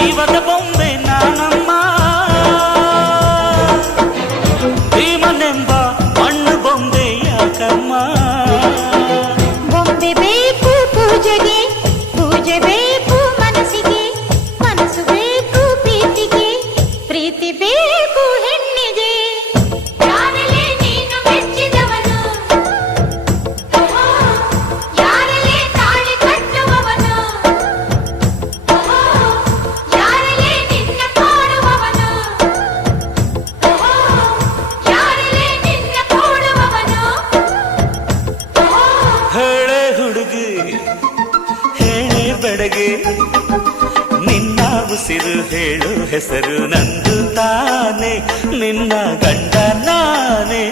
ಜೀವದ ಬೊಂಬೆ ನಾನಮ್ಮ, ಭೀಮನೆಂಬ ಮಣ್ಣು ಬೊಂಬೆ ಯಾಕಮ್ಮ. ಬೊಂಬೆ ಬೇಕು ಪೂಜೆಗೆ, ಪೂಜೆ ಬೇಕು ಮನಸ್ಸಿಗೆ, ಮನಸ್ಸು ಬೇಕು ಪ್ರೀತಿಗೆ, ಪ್ರೀತಿ ಬೇಕು ಹೆಣ್ಣಿಗೆ. ಯಾರಲ್ಲೇ ನೀನು ಮೆಚ್ಚಿದವನು, ಯಾರಲ್ಲೇ ತಾಳಿ ಕಟ್ಟುವವನು, ಯಾರಲ್ಲೇ ನಿನ್ನ ಕಾಡುವವನು, ಯಾರಲ್ಲೇ ನಿನ್ನ ಕೂಡುವವನು. ಹೇಳೆ ಹುಡುಗಿ ಹೇಳೆ ಬೆಡಗೆ, ನಿನ್ನ ಉಸಿರು ಹೇಳು ಹೆಸರು ನಂದು ತಾನೆ, ನಿನ್ನ ಗಂಡ ನಾನೇ.